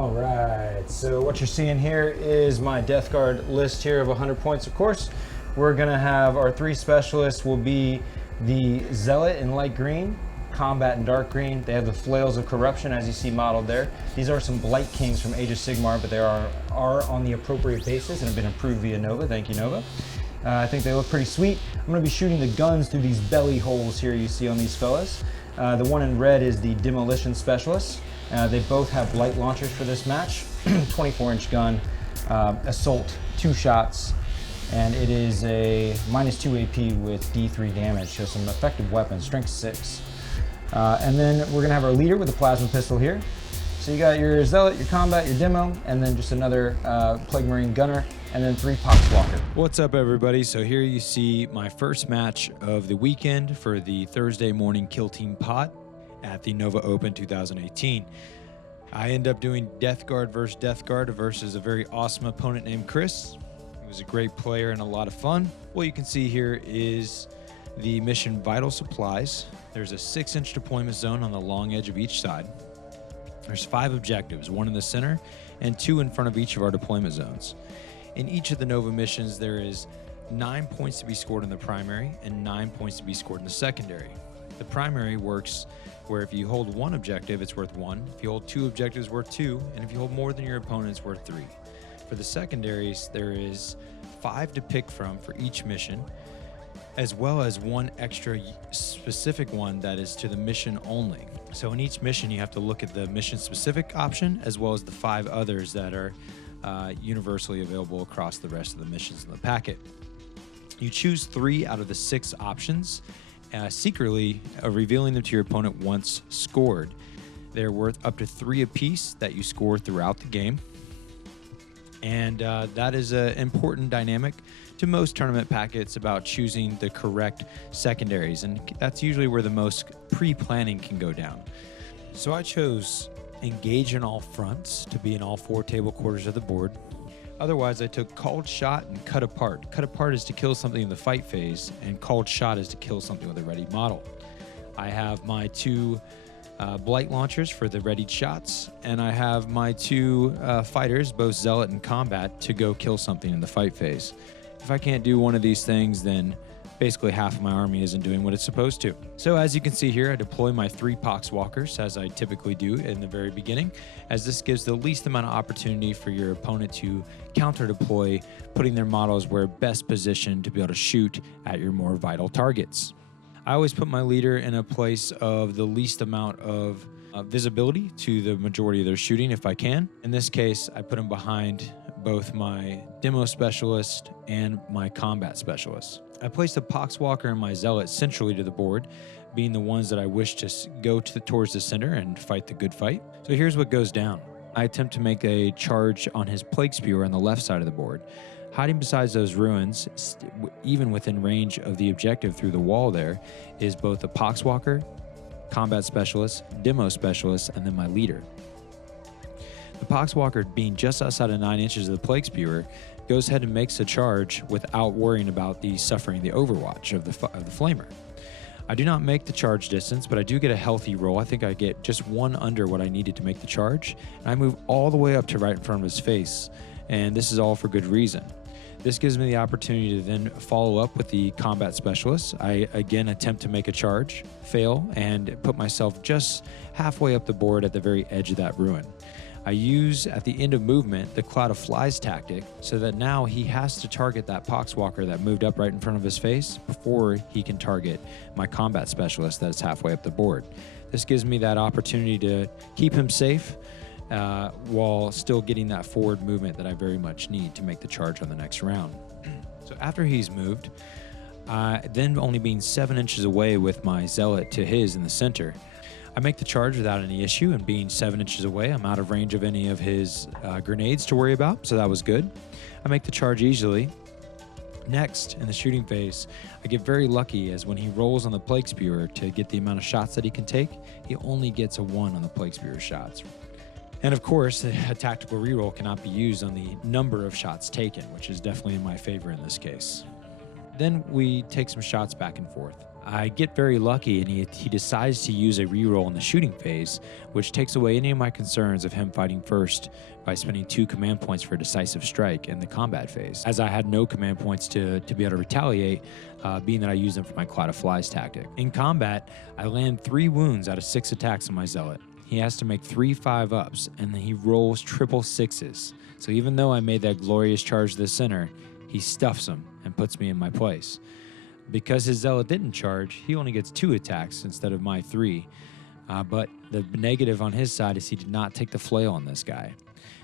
All right, so what you're seeing here is my Death Guard list here of 100 points, of course. We're gonna have our 3 specialists will be the Zealot in light green, Combat in dark green. They have the Flails of Corruption, as you see modeled there. These are some Blight Kings from Age of Sigmar, but they are on the appropriate basis and have been approved via Nova. Thank you, Nova. I think they look pretty sweet. I'm gonna be shooting the guns through these belly holes here you see on these fellas. The one in red is the Demolition Specialist. They both have light launchers for this match. 24-inch gun, assault, 2 shots, and it is a -2 AP with D3 damage, so some effective weapons, strength 6. And then we're gonna have our leader with a plasma pistol here. So you got your Zealot, your Combat, your Demo, and then just another Plague Marine Gunner, and then 3 Poxwalker. What's up, everybody? So here you see my first match of the weekend for the Thursday morning Kill Team Pot at the Nova Open 2018. I end up doing Death Guard versus Death Guard versus a very awesome opponent named Chris. He was a great player and a lot of fun. What you can see here is the mission Vital Supplies. There's a 6-inch deployment zone on the long edge of each side. There's 5 objectives, 1 in the center and 2 in front of each of our deployment zones. In each of the Nova missions, there is 9 points to be scored in the primary and 9 points to be scored in the secondary. The primary works where if you hold 1 objective, it's worth 1. If you hold 2 objectives, worth 2. And if you hold more than your opponent, it's worth 3. For the secondaries, there is 5 to pick from for each mission, as well as 1 extra specific one that is to the mission only. So in each mission, you have to look at the mission specific option, as well as the 5 others that are universally available across the rest of the missions in the packet. You choose 3 out of the 6 options, secretly revealing them to your opponent once scored. They're worth up to 3 apiece that you score throughout the game. And that is an important dynamic to most tournament packets about choosing the correct secondaries. And that's usually where the most pre-planning can go down. So I chose Engage in all fronts to be in all 4 table quarters of the board. Otherwise, I took Called Shot and Cut Apart. Cut Apart is to kill something in the fight phase, and Called Shot is to kill something with a ready model. I have my 2 Blight launchers for the readied shots, and I have my 2 fighters, both Zealot and Combat, to go kill something in the fight phase. If I can't do one of these things, then basically half of my army isn't doing what it's supposed to. So as you can see here, I deploy my 3 Poxwalkers, as I typically do in the very beginning, as this gives the least amount of opportunity for your opponent to counter-deploy, putting their models where best positioned to be able to shoot at your more vital targets. I always put my leader in a place of the least amount of visibility to the majority of their shooting if I can. In this case, I put him behind both my Demo Specialist and my Combat Specialist. I placed the Poxwalker and my Zealot centrally to the board, being the ones that I wish to go towards the center and fight the good fight. So here's what goes down. I attempt to make a charge on his Plague Spewer on the left side of the board. Hiding beside those ruins, even within range of the objective through the wall there, is both the Poxwalker, Combat Specialist, Demo Specialist, and then my leader. The Poxwalker, being just outside of 9 inches of the Plague Spewer, goes ahead and makes a charge without worrying about suffering the overwatch of the Flamer. I do not make the charge distance, but I do get a healthy roll. I think I get just 1 under what I needed to make the charge, and I move all the way up to right in front of his face, and this is all for good reason. This gives me the opportunity to then follow up with the Combat Specialist. I again attempt to make a charge, fail, and put myself just halfway up the board at the very edge of that ruin. I use, at the end of movement, the Cloud of Flies tactic, so that now he has to target that Poxwalker that moved up right in front of his face before he can target my Combat Specialist that's halfway up the board. This gives me that opportunity to keep him safe while still getting that forward movement that I very much need to make the charge on the next round. So after he's moved, then only being 7 inches away with my Zealot to his in the center, I make the charge without any issue, and being 7 inches away, I'm out of range of any of his grenades to worry about, so that was good. I make the charge easily. Next, in the shooting phase, I get very lucky, as when he rolls on the Plague Spewer to get the amount of shots that he can take, he only gets a 1 on the Plague Spewer shots. And of course, a tactical reroll cannot be used on the number of shots taken, which is definitely in my favor in this case. Then we take some shots back and forth. I get very lucky, and he decides to use a reroll in the shooting phase, which takes away any of my concerns of him fighting first by spending 2 command points for a decisive strike in the combat phase, as I had no command points to be able to retaliate, being that I used them for my Cloud of Flies tactic. In combat, I land 3 wounds out of 6 attacks on my Zealot. He has to make 3 5-ups, and then he rolls triple 6s. So even though I made that glorious charge to the center, he stuffs them and puts me in my place. Because his Zealot didn't charge, he only gets 2 attacks instead of my 3. But the negative on his side is he did not take the flail on this guy.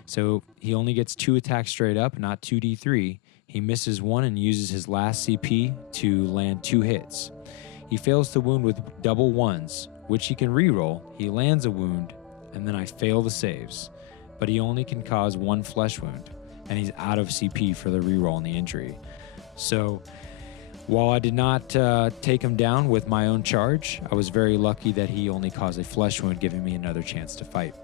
So he only gets 2 attacks straight up, not 2d3. He misses 1 and uses his last CP to land 2 hits. He fails to wound with double 1s, which he can reroll. He lands a wound, and then I fail the saves. But he only can cause 1 flesh wound, and he's out of CP for the reroll on the injury. So while I did not take him down with my own charge, I was very lucky that he only caused a flesh wound, giving me another chance to fight.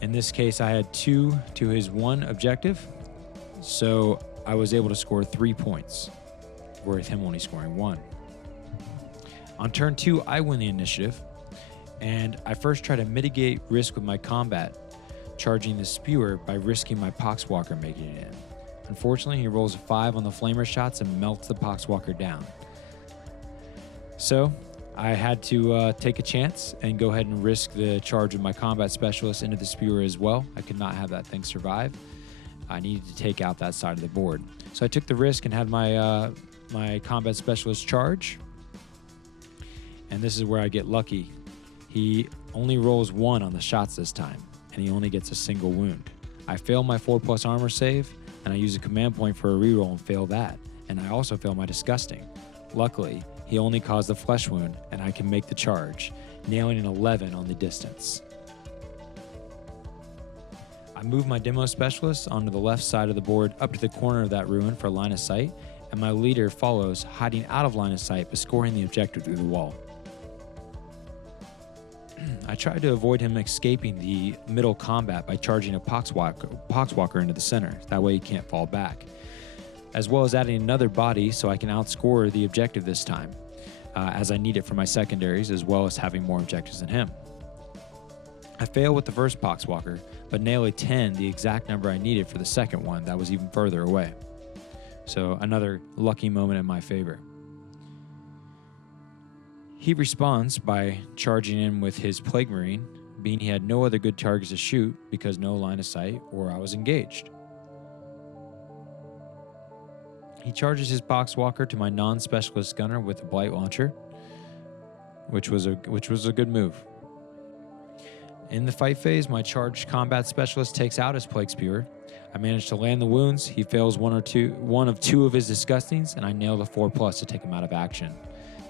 In this case, I had 2 to his 1 objective, so I was able to score 3 points, with him only scoring 1. On turn 2, I win the initiative, and I first try to mitigate risk with my combat, charging the Spewer by risking my Poxwalker making it in. Unfortunately, he rolls a 5 on the Flamer shots and melts the Poxwalker down. So I had to take a chance and go ahead and risk the charge of my combat specialist into the Spewer as well. I could not have that thing survive. I needed to take out that side of the board. So I took the risk and had my my combat specialist charge. And this is where I get lucky. He only rolls 1 on the shots this time, and he only gets a single wound. I fail my 4+ armor save, and I use a command point for a reroll and fail that. And I also fail my disgusting. Luckily, he only caused a flesh wound, and I can make the charge, nailing an 11 on the distance. I move my demo specialist onto the left side of the board up to the corner of that ruin for line of sight, and my leader follows, hiding out of line of sight but scoring the objective through the wall. I tried to avoid him escaping the middle combat by charging a Poxwalker into the center. That way he can't fall back. As well as adding another body so I can outscore the objective this time, as I need it for my secondaries, as well as having more objectives than him. I fail with the first Poxwalker, but nail a 10, the exact number I needed for the second one that was even further away. So another lucky moment in my favor. He responds by charging in with his Plague Marine, being he had no other good targets to shoot because no line of sight or I was engaged. He charges his Poxwalker to my non-specialist gunner with a Blight Launcher, which was a good move. In the fight phase, my charged combat specialist takes out his Plague Spewer. I manage to land the wounds. He fails one of two of his disgustings, and I nail the 4+ to take him out of action.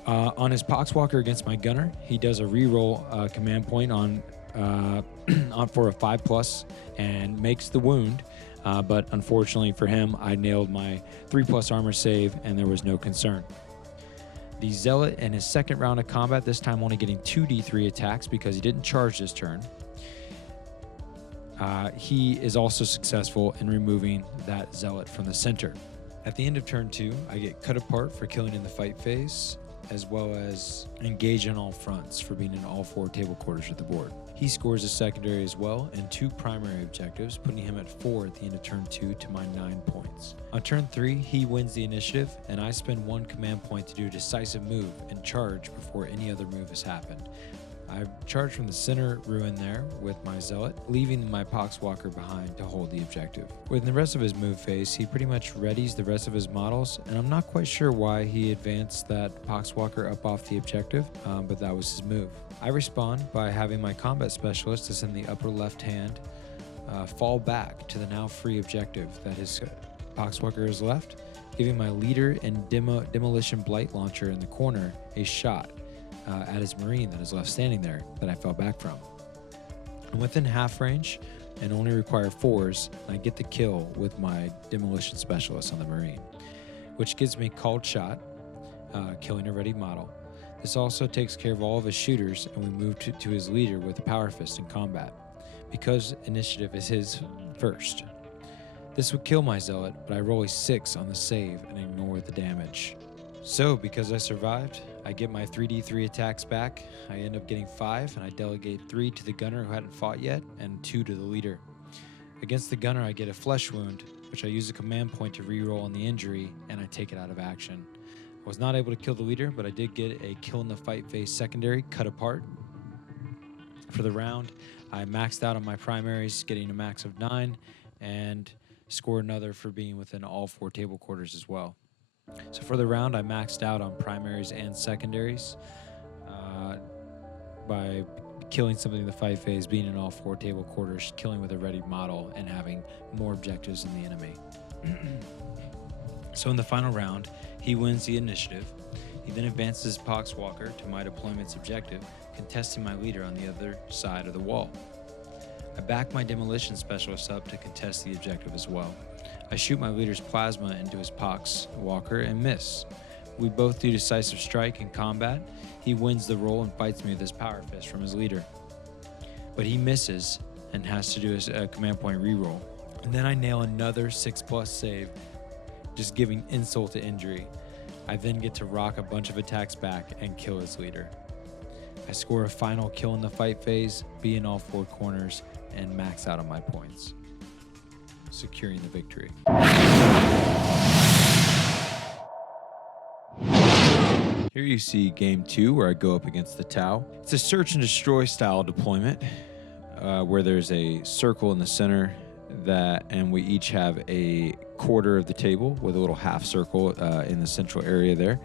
On his Poxwalker against my gunner, he does a reroll command point on for a 5+ and makes the wound. But unfortunately for him, I nailed my 3+ armor save, and there was no concern. The Zealot in his second round of combat, this time only getting 2d3 attacks because he didn't charge this turn. He is also successful in removing that Zealot from the center. At the end of turn 2, I get cut apart for killing in the fight phase, as well as engage on all fronts for being in all 4 table quarters of the board. He scores a secondary as well and 2 primary objectives, putting him at 4 at the end of turn 2 to my 9 points. On turn 3, he wins the initiative, and I spend 1 command point to do a decisive move and charge before any other move has happened. I charge from the center ruin there with my Zealot, leaving my Poxwalker behind to hold the objective. Within the rest of his move phase, he pretty much readies the rest of his models, and I'm not quite sure why he advanced that Poxwalker up off the objective, but that was his move. I respond by having my combat specialist to send the upper left hand fall back to the now free objective that his Poxwalker has left, giving my leader and demolition blight launcher in the corner a shot at his Marine that is left standing there that I fell back from. I'm within half range and only require 4s, and I get the kill with my demolition specialist on the Marine, which gives me called shot, killing a ready model. This also takes care of all of his shooters, and we move to his leader with the Power Fist in combat, because initiative is his first. This would kill my Zealot, but I roll a 6 on the save and ignore the damage. So because I survived, I get my 3d3 attacks back. I end up getting 5, and I delegate 3 to the gunner who hadn't fought yet, and 2 to the leader. Against the gunner, I get a flesh wound, which I use a command point to reroll on the injury, and I take it out of action. I was not able to kill the leader, but I did get a kill in the fight phase secondary, cut apart. For the round, I maxed out on my primaries, getting a max of 9, and scored another for being within all 4 table quarters as well. So for the round, I maxed out on primaries and secondaries by killing something in the fight phase, being in all 4 table quarters, killing with a ready model, and having more objectives than the enemy. So in the final round, he wins the initiative. He then advances his Poxwalker to my deployment's objective, contesting my leader on the other side of the wall. I back my demolition specialist up to contest the objective as well. I shoot my leader's plasma into his Poxwalker and miss. We both do decisive strike in combat. He wins the roll and fights me with his power fist from his leader. But he misses and has to do a command point reroll. And then I nail another 6+ save, just giving insult to injury. I then get to rock a bunch of attacks back and kill his leader. I score a final kill in the fight phase, be in all 4 corners, and max out on my points, securing the victory. Here you see game 2, where I go up against the Tau. It's a search and destroy style deployment, where there's a circle in the center and we each have a quarter of the table with a little half circle in the central area there.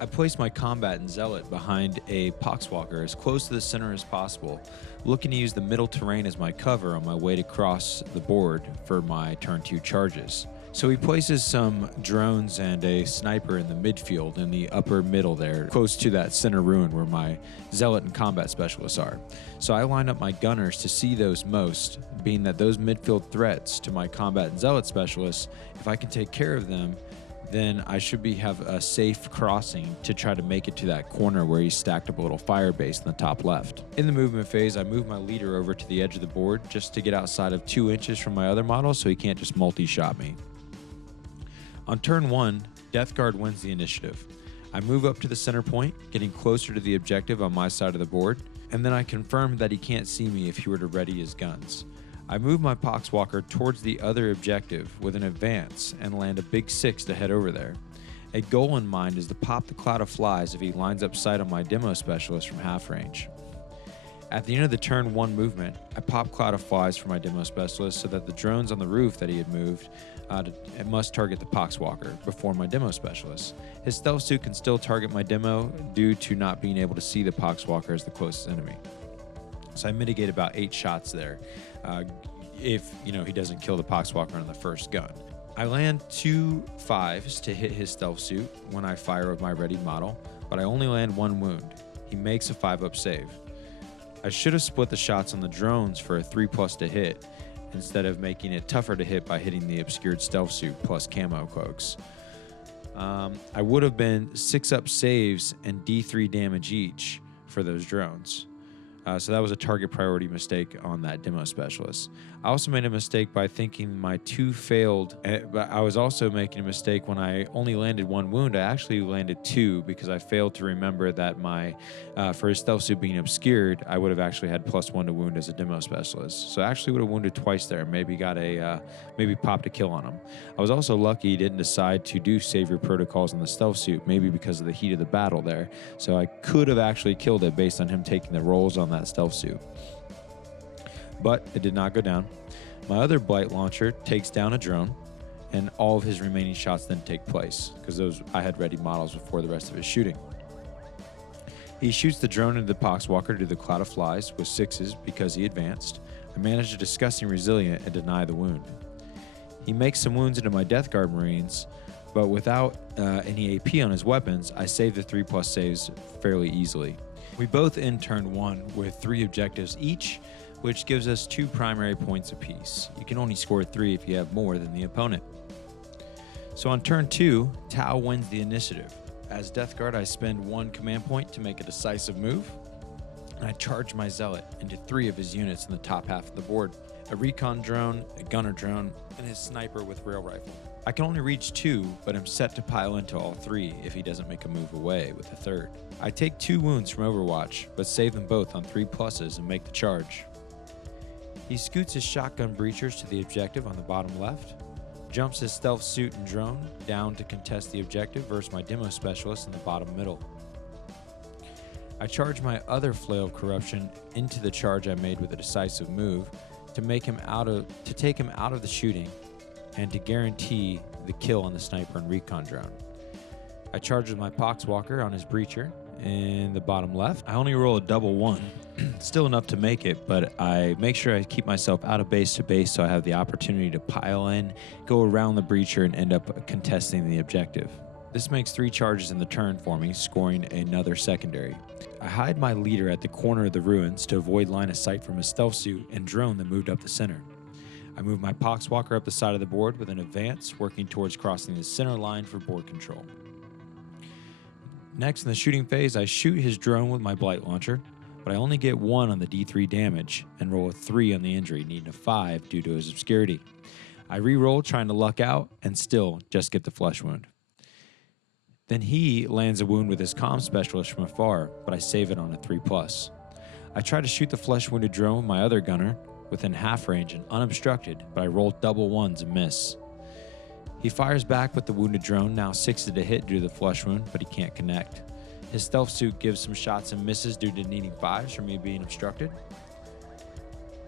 I place my combat and zealot behind a Poxwalker as close to the center as possible, looking to use the middle terrain as my cover on my way to cross the board for my turn 2 charges. So he places some drones and a sniper in the midfield in the upper middle there, close to that center ruin where my zealot and combat specialists are. So I line up my gunners to see those most, being that those midfield threats to my combat and zealot specialists, if I can take care of them, then I should have a safe crossing to try to make it to that corner where he stacked up a little fire base in the top left. In the movement phase, I move my leader over to the edge of the board just to get outside of 2 inches from my other model so he can't just multi-shot me. On turn 1, Death Guard wins the initiative. I move up to the center point, getting closer to the objective on my side of the board, and then I confirm that he can't see me if he were to ready his guns. I move my Poxwalker towards the other objective with an advance and land a big 6 to head over there. A goal in mind is to pop the cloud of flies if he lines up sight on my demo specialist from half range. At the end of the turn 1 movement, I pop cloud of flies for my demo specialist so that the drones on the roof that he had moved must target the Poxwalker before my demo specialist. His stealth suit can still target my demo due to not being able to see the Poxwalker as the closest enemy. So I mitigate about 8 shots there if he doesn't kill the Poxwalker on the first gun. I land 2 5s to hit his stealth suit when I fire with my ready model, but I only land 1 wound. He makes a 5-up save. I should have split the shots on the drones for a 3+ to hit, instead of making it tougher to hit by hitting the obscured stealth suit plus camo cloaks. I would have been 6-up saves and D3 damage each for those drones. So that was a target priority mistake on that demo specialist. I also made a mistake by thinking my 2 failed, but I was also making a mistake when I only landed 1 wound. I actually landed 2 because I failed to remember that for his stealth suit being obscured, I would have actually had +1 to wound as a demo specialist. So I actually would have wounded twice there, maybe popped a kill on him. I was also lucky he didn't decide to do savior protocols on the stealth suit, maybe because of the heat of the battle there. So I could have actually killed it based on him taking the rolls on that stealth suit. But it did not go down. My other blight launcher takes down a drone, and all of his remaining shots then take place because I had ready models before the rest of his shooting. He shoots the drone into the Poxwalker to the cloud of flies with 6s because he advanced. I managed a disgusting resilient and deny the wound. He makes some wounds into my Death Guard Marines, but without any AP on his weapons, I save the 3+ saves fairly easily. We both end turn 1 with 3 objectives each, which gives us 2 primary points apiece. You can only score 3 if you have more than the opponent. So on turn 2, Tau wins the initiative. As Death Guard, I spend 1 command point to make a decisive move, and I charge my Zealot into 3 of his units in the top half of the board. A recon drone, a gunner drone, and his sniper with rail rifle. I can only reach 2, but I'm set to pile into all 3 if he doesn't make a move away with a 3rd. I take 2 wounds from Overwatch, but save them both on 3 pluses and make the charge. He scoots his shotgun breachers to the objective on the bottom left, jumps his stealth suit and drone down to contest the objective versus my demo specialist in the bottom middle. I charge my other Flail of Corruption into the charge I made with a decisive move to take him out of the shooting and to guarantee the kill on the sniper and recon drone. I charge with my Poxwalker on his breacher in the bottom left. I only roll a double 1, still enough to make it, but I make sure I keep myself out of base to base so I have the opportunity to pile in, go around the breacher, and end up contesting the objective. This makes 3 charges in the turn for me, scoring another secondary. I hide my leader at the corner of the ruins to avoid line of sight from a stealth suit and drone that moved up the center. I move my Poxwalker up the side of the board with an advance, working towards crossing the center line for board control. Next, in the shooting phase, I shoot his drone with my Blight Launcher, but I only get 1 on the D3 damage and roll a 3 on the injury, needing a 5 due to his obscurity. I re-roll, trying to luck out, and still just get the flesh wound. Then he lands a wound with his comm specialist from afar, but I save it on a 3+. I try to shoot the flesh wounded drone with my other gunner, within half range and unobstructed, but I roll double 1s and miss. He fires back with the wounded drone, now 60 to hit due to the flesh wound, but he can't connect. His stealth suit gives some shots and misses due to needing 5s from me being obstructed.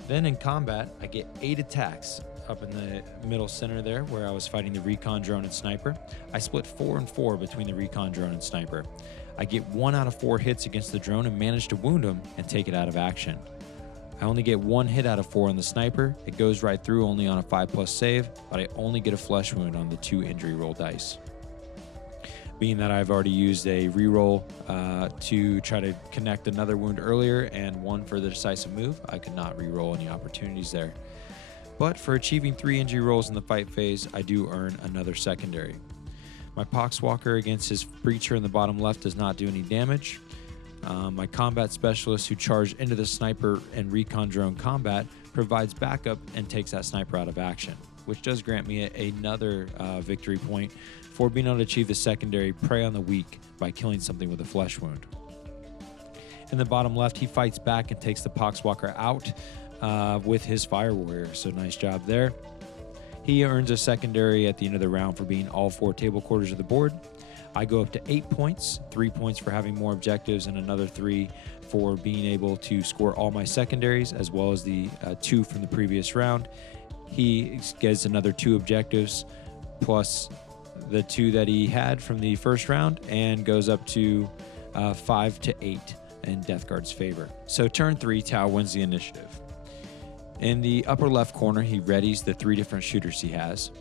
Then in combat, I get 8 attacks up in the middle center there where I was fighting the recon drone and sniper. I split 4 and 4 between the recon drone and sniper. I get 1 out of 4 hits against the drone and manage to wound him and take it out of action. I only get 1 hit out of 4 on the sniper. It goes right through only on a 5+ save, but I only get a flesh wound on the 2 injury roll dice. Being that I've already used a reroll to try to connect another wound earlier and 1 for the decisive move, I could not reroll any opportunities there. But for achieving 3 injury rolls in the fight phase, I do earn another secondary. My Poxwalker against his breacher in the bottom left does not do any damage. My combat specialist who charged into the sniper and recon drone combat provides backup and takes that sniper out of action, which does grant me another victory point for being able to achieve the secondary prey on the weak by killing something with a flesh wound. In the bottom left, he fights back and takes the Poxwalker out with his Fire Warrior, so nice job there. He earns a secondary at the end of the round for being all 4 table quarters of the board. I go up to 8 points, 3 points for having more objectives, and another 3 for being able to score all my secondaries, as well as the 2 from the previous round. He gets another 2 objectives, plus the 2 that he had from the first round, and goes up to 5 to 8 in Death Guard's favor. So turn 3, Tau wins the initiative. In the upper left corner, he readies the 3 different shooters he has.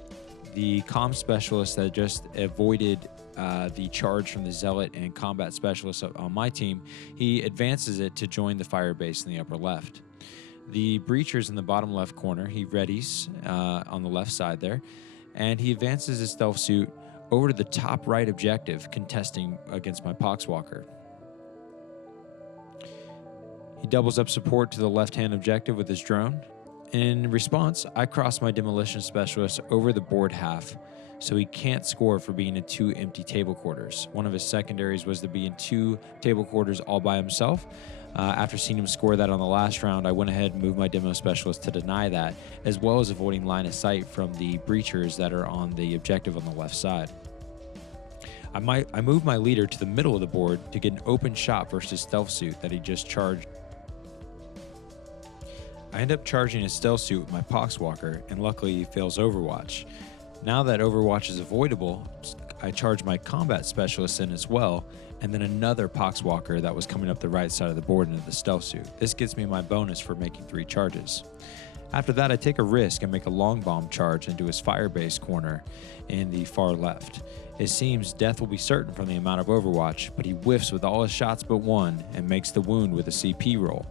The comm specialist that just avoided the charge from the Zealot and combat specialist on my team, he advances it to join the fire base in the upper left. The breachers in the bottom left corner, he readies on the left side there, and he advances his stealth suit over to the top right objective, contesting against my Poxwalker. He doubles up support to the left-hand objective with his drone. In response, I cross my demolition specialist over the board half, so he can't score for being in 2 empty table quarters. One of his secondaries was to be in 2 table quarters all by himself. After seeing him score that on the last round, I went ahead and moved my demo specialist to deny that, as well as avoiding line of sight from the breachers that are on the objective on the left side. I moved my leader to the middle of the board to get an open shot versus his stealth suit that he just charged. I end up charging his stealth suit with my Poxwalker, and luckily he fails Overwatch. Now that Overwatch is avoidable, I charge my combat specialist in as well, and then another Poxwalker that was coming up the right side of the board into the stealth suit. This gets me my bonus for making 3 charges. After that, I take a risk and make a long bomb charge into his firebase corner in the far left. It seems death will be certain from the amount of Overwatch, but he whiffs with all his shots but 1 and makes the wound with a CP roll.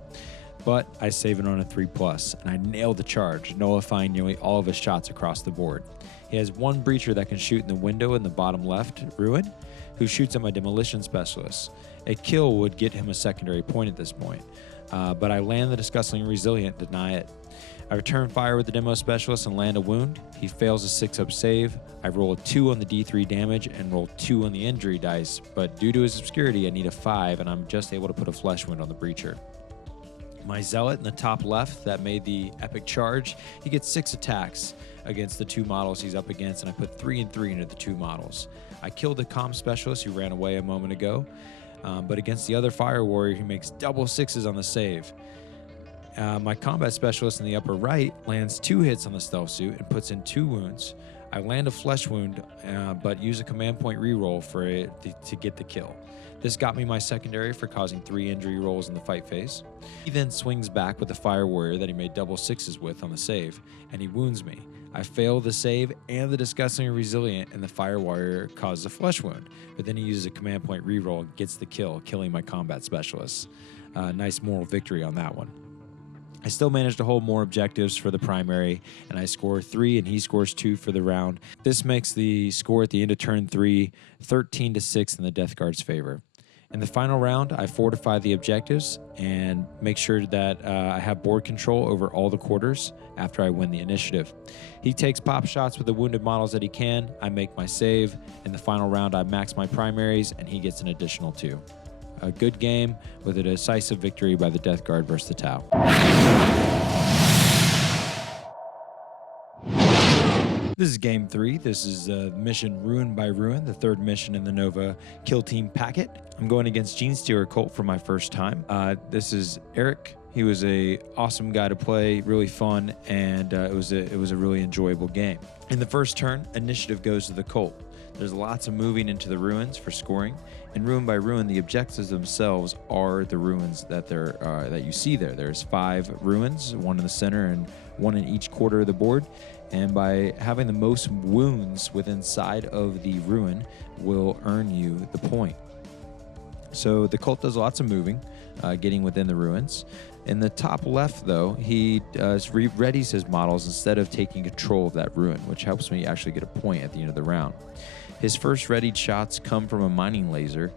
But I save it on a 3+, and I nail the charge, nullifying nearly all of his shots across the board. He has 1 breacher that can shoot in the window in the bottom left ruin, who shoots at my demolition specialist. A kill would get him a secondary point at this point, but I land the disgustingly resilient, deny it. I return fire with the Demo Specialist and land a wound. He fails a 6-up save. I roll a 2 on the D3 damage and roll 2 on the injury dice, but due to his obscurity, I need a 5, and I'm just able to put a flesh wound on the Breacher. My Zealot in the top left that made the epic charge, he gets 6 attacks against the 2 models he's up against, and I put 3 and 3 into the 2 models. I killed the Comm Specialist who ran away a moment ago, but against the other Fire Warrior, he makes double 6s on the save. My Combat Specialist in the upper right lands 2 hits on the Stealth Suit and puts in 2 wounds. I land a flesh wound, but use a command point reroll for it to get the kill. This got me my secondary for causing 3 injury rolls in the fight phase. He then swings back with the Fire Warrior that he made double 6s with on the save, and he wounds me. I fail the save and the Disgustingly Resilient, and the Fire Warrior causes a flesh wound, but then he uses a command point reroll and gets the kill, killing my Combat Specialist. Nice moral victory on that one. I still managed to hold more objectives for the primary, and I score 3 and he scores 2 for the round. This makes the score at the end of turn 3 13-6 in the Death Guard's favor. In the final round, I fortify the objectives and make sure that I have board control over all the quarters after I win the initiative. He takes pop shots with the wounded models that he can. I make my save. In the final round, I max my primaries, and he gets an additional 2. A good game with a decisive victory by the Death Guard versus the Tau. This is game 3. This is mission Ruin by Ruin, the 3rd mission in the Nova Kill Team packet. I'm going against Genestealer Cult for my first time. This is Eric. He was a awesome guy to play, really fun, and it was a really enjoyable game. In the first turn, initiative goes to the Cult. There's lots of moving into the ruins for scoring. In Ruin by Ruin, the objectives themselves are the ruins that you see there. There's 5 ruins, 1 in the center and 1 in each quarter of the board. And by having the most wounds within side of the ruin will earn you the point. So the Cult does lots of moving, getting within the ruins. In the top left, though, he readies his models instead of taking control of that ruin, which helps me actually get a point at the end of the round. His first readied shots come from a mining laser,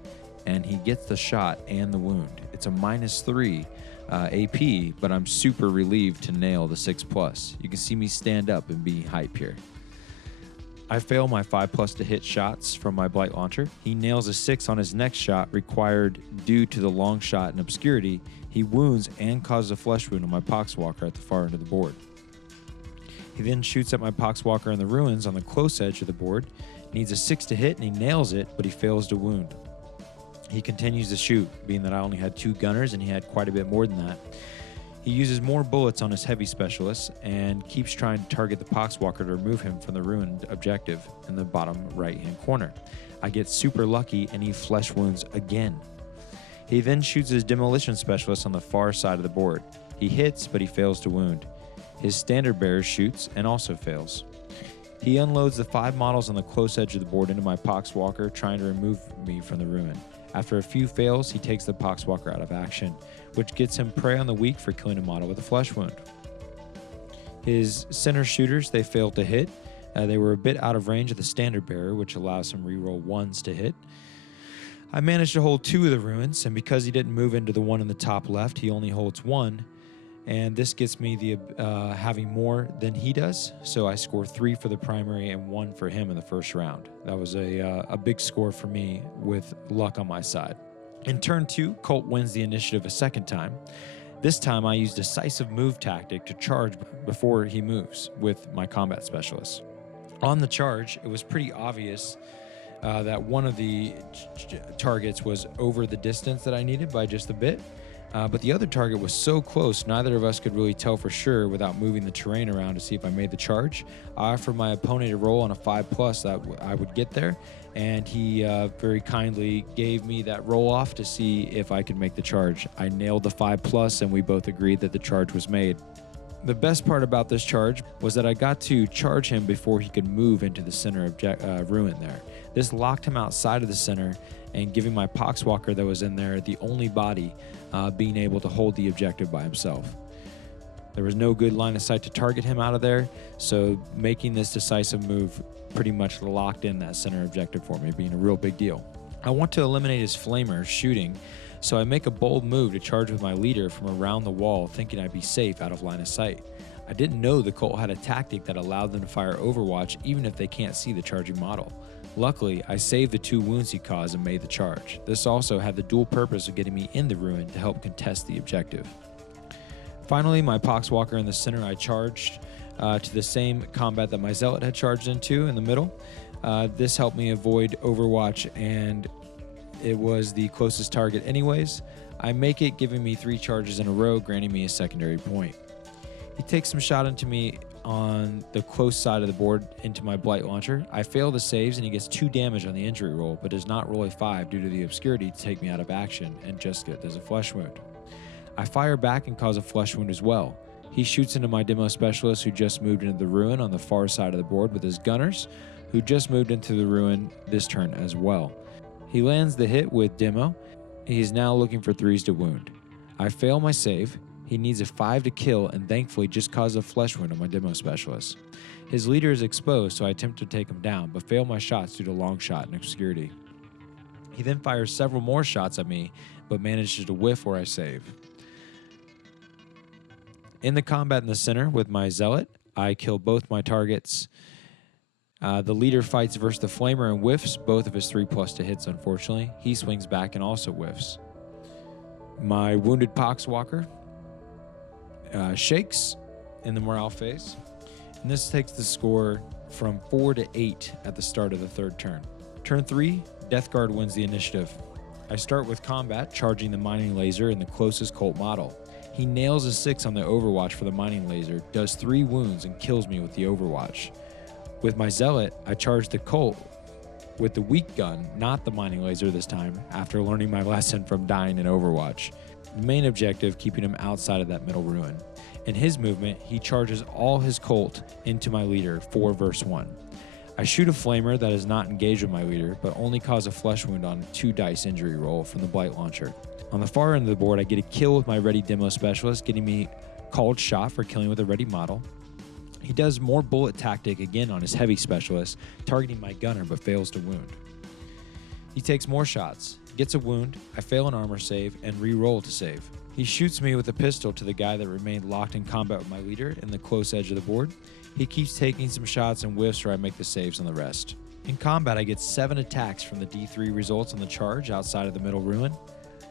and he gets the shot and the wound. It's a -3 AP, but I'm super relieved to nail the 6+. You can see me stand up and be hype here. I fail my 5+ to hit shots from my Blight Launcher. He nails a 6 on his next shot required due to the long shot and obscurity. He wounds and causes a flesh wound on my Poxwalker at the far end of the board. He then shoots at my Poxwalker in the ruins on the close edge of the board. Needs a 6 to hit, and he nails it, but he fails to wound. He continues to shoot, being that I only had 2 gunners, and he had quite a bit more than that. He uses more bullets on his heavy specialist and keeps trying to target the Poxwalker to remove him from the ruined objective in the bottom right-hand corner. I get super lucky, and he flesh wounds again. He then shoots his demolition specialist on the far side of the board. He hits, but he fails to wound. His standard bearer shoots and also fails. He unloads the 5 models on the close edge of the board into my Poxwalker, trying to remove me from the ruin. After a few fails, he takes the Poxwalker out of action, which gets him prey on the weak for killing a model with a flesh wound. His center shooters, they failed to hit. They were a bit out of range of the standard bearer, which allows him reroll 1s to hit. I managed to hold 2 of the ruins, and because he didn't move into the one in the top left, he only holds 1. And this gets me the having more than he does, so I score 3 for the primary and 1 for him in the first round. That was a big score for me with luck on my side. In turn 2, Colt wins the initiative a second time. This time I use decisive move tactic to charge before he moves with my combat specialist. On the charge, it was pretty obvious that one of the targets was over the distance that I needed by just a bit. But the other target was so close, neither of us could really tell for sure without moving the terrain around to see if I made the charge. I offered my opponent a roll on a 5+ that I would get there, and he very kindly gave me that roll off to see if I could make the charge. I nailed the 5+, and we both agreed that the charge was made. The best part about this charge was that I got to charge him before he could move into the center of ruin there. This locked him outside of the center and giving my Poxwalker that was in there the only body being able to hold the objective by himself. There was no good line of sight to target him out of there, so making this decisive move pretty much locked in that center objective for me, being a real big deal. I want to eliminate his flamer shooting, so I make a bold move to charge with my leader from around the wall, thinking I'd be safe out of line of sight. I didn't know the cult had a tactic that allowed them to fire Overwatch even if they can't see the charging model. Luckily, I saved the 2 wounds he caused and made the charge. This also had the dual purpose of getting me in the ruin to help contest the objective. Finally, my Poxwalker in the center, I charged to the same combat that my Zealot had charged into in the middle. This helped me avoid Overwatch, and it was the closest target anyways. I make it, giving me 3 charges in a row, granting me a secondary point. He takes some shot into me on the close side of the board into my Blight Launcher. I fail the saves and he gets 2 damage on the injury roll, but does not roll a 5 due to the obscurity to take me out of action and just does a flesh wound. I fire back and cause a flesh wound as well. He shoots into my Demo Specialist who just moved into the ruin on the far side of the board with his Gunners, who just moved into the ruin this turn as well. He lands the hit with Demo. He's now looking for 3s to wound. I fail my save. He needs a 5 to kill and thankfully just causes a flesh wound on my Demo Specialist. His leader is exposed, so I attempt to take him down, but fail my shots due to long shot and obscurity. He then fires several more shots at me, but manages to whiff where I save. In the combat in the center with my Zealot, I kill both my targets. The leader fights versus the Flamer and whiffs both of his 3+ to hits, unfortunately. He swings back and also whiffs. My wounded Poxwalker shakes in the morale phase, and this takes the score from 4 to 8 at the start of the 3rd turn. Turn 3, Death Guard wins the initiative. I start with combat, charging the mining laser in the closest cult model. He nails a 6 on the Overwatch for the mining laser, does 3 wounds, and kills me with the Overwatch. With my Zealot, I charge the cult with the weak gun, not the mining laser this time, after learning my lesson from dying in Overwatch. The main objective, keeping him outside of that middle ruin. In his movement, he charges all his cult into my leader, 4 versus 1. I shoot a Flamer that is not engaged with my leader, but only cause a flesh wound on a 2 dice injury roll from the Blight Launcher. On the far end of the board, I get a kill with my Ready Demo Specialist, getting me called shot for killing with a ready model. He does more bullet tactic again on his Heavy Specialist, targeting my Gunner but fails to wound. He takes more shots, gets a wound, I fail an armor save, and re-roll to save. He shoots me with a pistol to the guy that remained locked in combat with my leader in the close edge of the board. He keeps taking some shots and whiffs where I make the saves on the rest. In combat, I get 7 attacks from the D3 results on the charge outside of the middle ruin.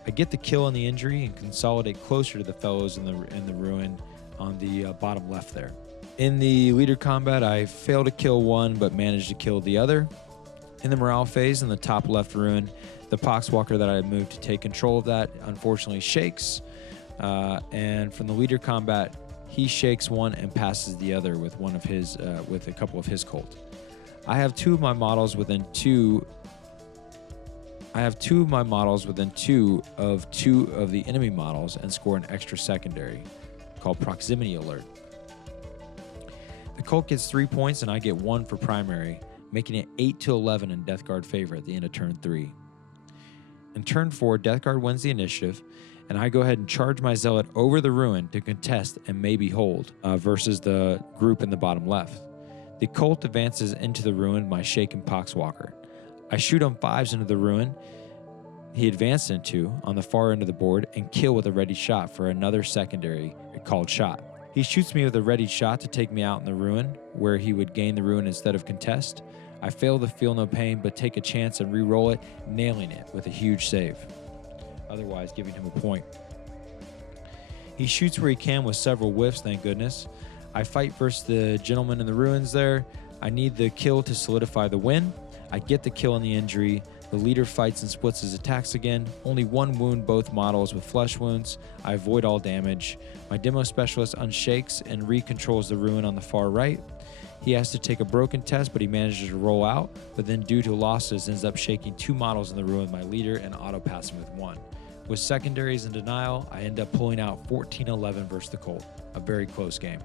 I get the kill on the injury and consolidate closer to the fellows in the ruin on the bottom left there. In the leader combat, I fail to kill one but manage to kill the other. In the morale phase in the top left ruin, the Poxwalker that I moved to take control of that unfortunately shakes. And from the leader combat, he shakes one and passes the other with one of his, with a couple of his cult. I have 2 of my models within 2 of the enemy models and score an extra secondary called Proximity Alert. The cult gets 3 points and I get 1 for primary, making it 8 to 11 in Death Guard favor at the end of turn 3. In turn 4, Death Guard wins the initiative, and I go ahead and charge my Zealot over the ruin to contest and maybe hold versus the group in the bottom left. The cult advances into the ruin by shaking Poxwalker. I shoot on 5s into the ruin he advanced into on the far end of the board and kill with a ready shot for another secondary called shot. He shoots me with a ready shot to take me out in the ruin, where he would gain the ruin instead of contest. I fail to feel no pain, but take a chance and re-roll it, nailing it with a huge save, otherwise giving him a point. He shoots where he can with several whiffs, thank goodness. I fight versus the gentleman in the ruins there. I need the kill to solidify the win. I get the kill on the injury. The leader fights and splits his attacks again. Only 1 wound both models with flesh wounds. I avoid all damage. My Demo Specialist unshakes and recontrols the ruin on the far right. He has to take a broken test, but he manages to roll out, but then due to losses ends up shaking 2 models in the ruin with my leader and auto-passing with 1. With secondaries and denial, I end up pulling out 14-11 versus the Colt. A very close game.